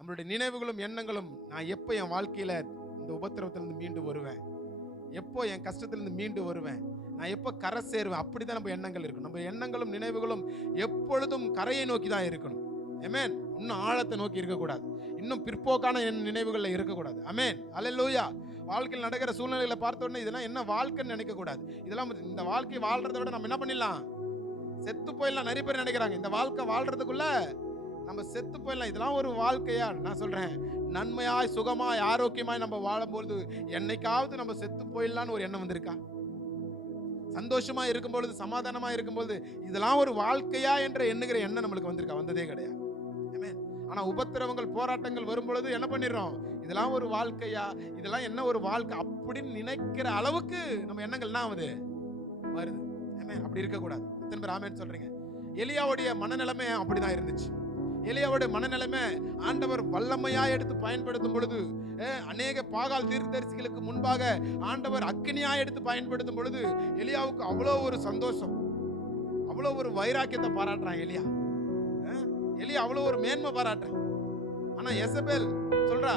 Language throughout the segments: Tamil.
நம்மளுடைய நினைவுகளும் எண்ணங்களும் நான் எப்போ என் வாழ்க்கையில் இந்த உபத்திரவத்திலிருந்து மீண்டு வருவேன்? எப்போ என் கஷ்டத்திலிருந்து மீண்டு வருவேன்? நான் எப்போ கரை சேருவேன்? அப்படிதான் நம்ம எண்ணங்கள் இருக்கணும். நம்ம எண்ணங்களும் நினைவுகளும் எப்பொழுதும் கரையை நோக்கி தான் இருக்கணும். அமேன் இன்னும் ஆழத்தை நோக்கி இருக்கக்கூடாது. இன்னும் பிற்போக்கான என் நினைவுகளில் இருக்கக்கூடாது. அமேன் அல்லேலூயா வாழ்க்கையில் நடக்கிற சூழ்நிலைகளை பார்த்த உடனே இதெல்லாம் என்ன வாழ்க்கைன்னு நினைக்கக்கூடாது. இதெல்லாம் இந்த வாழ்க்கை வாழ்றதை விட நம்ம என்ன பண்ணிடலாம்? செத்து போயிடலாம். நிறைய பேர் நினைக்கிறாங்க. இந்த வாழ்க்கை வாழ்றதுக்குள்ள நம்ம செத்து போயிடலாம். இதெல்லாம் ஒரு வாழ்க்கையா? நான் சொல்றேன். நன்மையாய் சுகமாய் ஆரோக்கியமாய் நம்ம வாழும்பொழுது என்னைக்காவது நம்ம செத்து போயிடலான்னு ஒரு எண்ணம் வந்திருக்கா? சந்தோஷமா இருக்கும் பொழுது சமாதானமா இருக்கும் பொழுது இதெல்லாம் ஒரு வாழ்க்கையா என்ற எண்ணுகிற எண்ணம் நம்மளுக்கு வந்திருக்கா? வந்ததே கிடையாது. ஆனா உபத்திரவங்கள் போராட்டங்கள் வரும்பொழுது என்ன பண்ணிடுறோம்? இதெல்லாம் ஒரு வாழ்க்கையா? இதெல்லாம் என்ன ஒரு வாழ்க்கை? அப்படின்னு நினைக்கிற அளவுக்கு நம்ம எண்ணங்கள் என்ன ஆகுது? வருது. அப்படி இருக்கக்கூடாது. எத்தனை பேர் ஆமேன்னு சொல்றீங்க? எலியாவுடைய மனநிலைமை அப்படிதான் இருந்துச்சு. எலியாவுடைய மனநிலைமை ஆண்டவர் வல்லமையா எடுத்து பயன்படுத்தும் பொழுது அநேக பாகால் தீர்த்தரிசிகளுக்கு முன்பாக ஆண்டவர் அக்கினியா எடுத்து பயன்படுத்தும் பொழுது எலியாவுக்கு அவ்வளோ ஒரு சந்தோஷம். அவ்வளோ ஒரு வைராக்கியத்தை பாராட்டுறான் எலியா. அஹ், எலியா அவ்வளோ ஒரு மேன்மை பாராட்டுறான். ஆனா எசபேல் சொல்றா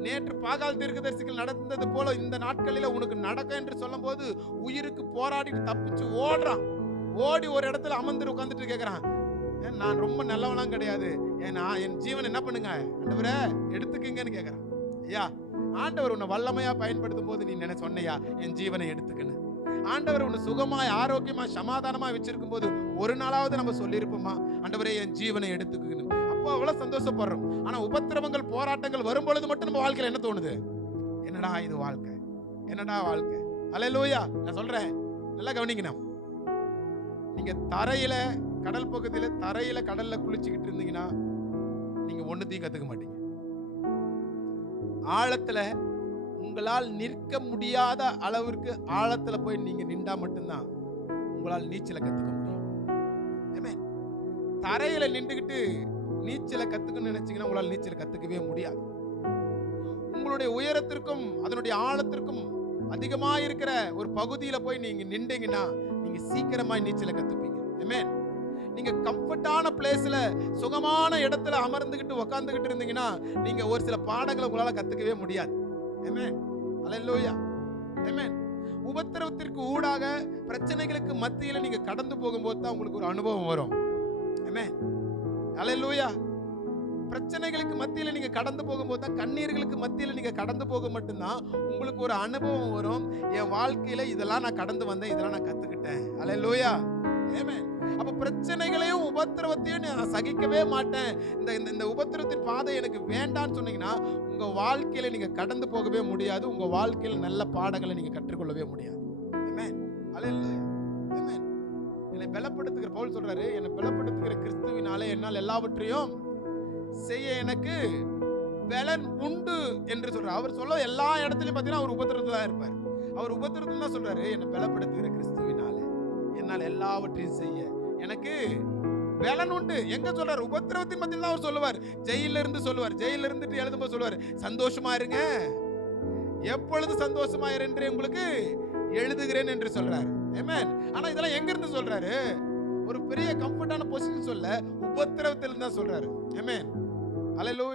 நேற்று பாகால் தீர்க்கதரிசிகள் நடந்தது போல இந்த நாட்களில் உனக்கு நடக்கும் என்று சொல்லும்போது உயிருக்கு போராடிட்டு தப்பிச்சு ஓடுறான். ஓடி ஒரு இடத்துல அமர்ந்து உட்காந்துட்டு கேட்கறான் நான் ரொம்ப நல்லவனாம் கிடையாது. ஏன்னா என் ஜீவன் என்ன பண்ணுங்க? ஆண்டவரே எடுத்துக்கங்கன்னு கேட்கறான் ஐயா ஆண்டவர் உன்னை வல்லமையா பயன்படுத்தும் போது நீ நினை சொன்னையா? என் ஜீவனை எடுத்துக்கன்னு. ஆண்டவர் உன்னை சுகமாய் ஆரோக்கியமா சமாதானமா வச்சிருக்கும் போது ஒரு நாளாவது நம்ம சொல்லியிருப்போமா? ஆண்டவரே என் ஜீவனை எடுத்துக்கணும் அப்போ அவ்வளவு சந்தோஷப்படுறோம். ஆனா உபத்திரவங்கள் போராட்டங்கள் வரும் பொழுது மட்டும் நம்ம வாழ்க்கையில என்ன தோணுது? என்னடா இது வாழ்க்கை? என்னடா வாழ்க்கை? அலையலூயா நான் சொல்றேன். நல்லா கவனிக்கணும். நீங்க தரையில கடல் பகுதியில் தரையில் கடலில் குளிச்சுக்கிட்டு இருந்தீங்கன்னா நீங்கள் ஒன்றுத்தையும் கற்றுக்க மாட்டீங்க. ஆழத்தில் உங்களால் நிற்க முடியாத அளவிற்கு ஆழத்தில் போய் நீங்கள் நின்றா மட்டும்தான் உங்களால் நீச்சலை கற்றுக்க முடியும். தரையில் நின்றுக்கிட்டு நீச்சலை கற்றுக்கணும்னு நினச்சிங்கன்னா உங்களால் நீச்சலை கற்றுக்கவே முடியாது. உங்களுடைய உயரத்திற்கும் அதனுடைய ஆழத்திற்கும் அதிகமாக இருக்கிற ஒரு பகுதியில் போய் நீங்கள் நின்றீங்கன்னா நீங்கள் சீக்கிரமாக நீச்சலை கற்றுப்பீங்க Amen. நீங்க கம்ஃபர்டான பிளேஸ்ல சுகமான இடத்துல அமர்ந்துகிட்டு உக்காந்துகிட்டு இருந்தீங்கன்னா நீங்க ஒரு சில பாடங்களை உங்களால கத்துக்கவே முடியாது Amen. Hallelujah. Amen. உபத்திரவத்திற்கு ஊடாக பிரச்சனைகளுக்கு மத்தியில நீங்க கடந்து போகும்போது தான் உங்களுக்கு ஒரு அனுபவம் வரும் Amen. Hallelujah. பிரச்சனைகளுக்கு மத்தியில நீங்க கடந்து போகும்போது தான் கண்ணீர்களுக்கு மத்தியில நீங்க கடந்து போக மட்டும்தான் உங்களுக்கு ஒரு அனுபவம் வரும் என் வாழ்க்கையில இதெல்லாம் நான் கடந்து வந்தேன் இதெல்லாம் நான் கத்துக்கிட்டேன் அலையலூயா ஏமே அப்ப பிரச்சனைகளையும் உபத்திரவத்தையும் நான் சகிக்கவே மாட்டேன். இந்த இந்த இந்த உபத்திரத்தின் பாதை எனக்கு வேண்டாம்னு சொன்னீங்கன்னா உங்க வாழ்க்கையில நீங்க கடந்து போகவே முடியாது. உங்க வாழ்க்கையில நல்ல பாடங்களை நீங்க கற்றுக்கொள்ளவே முடியாது. என்னை பலப்படுத்துகிற பவுல் சொல்றாரு என்னை பலப்படுத்துகிற கிறிஸ்துவினாலே என்னால் எல்லாவற்றையும் செய்ய எனக்கு பலன் உண்டு என்று சொல்றாரு. அவர் சொல்ல எல்லா இடத்துலயும் பார்த்தீங்கன்னா அவர் உபத்திரத்துல தான் இருப்பார். அவர் உபத்திரத்துல தான் சொல்றாரு என்னை பலப்படுத்துகிற கிறிஸ்து என்னால் எல்லாவற்றையும் செய்ய. எனக்கு வேலன் உண்டு. எங்க சொல்றாரு? உபத்திரவத்தின் மத்தியில் தான் அவர் சொல்லுவார். ஜெயில இருந்து சொல்லுவார். ஜெயில இருந்துட்டு எழுதும்போது சொல்லுவார் சந்தோஷமா இருங்க. எப்பொழுது சந்தோஷமா இரு என்று உங்களுக்கு எழுதுகிறேன் என்று சொல்றாரு. Amen. ஆனா இதெல்லாம் எங்க இருந்து சொல்றாரு? ஒரு பெரிய கம்ஃபர்டான பொசிஷன் சொல்ல உபத்திரவத்தில் தான் சொல்றாரு. Amen. Hallelujah.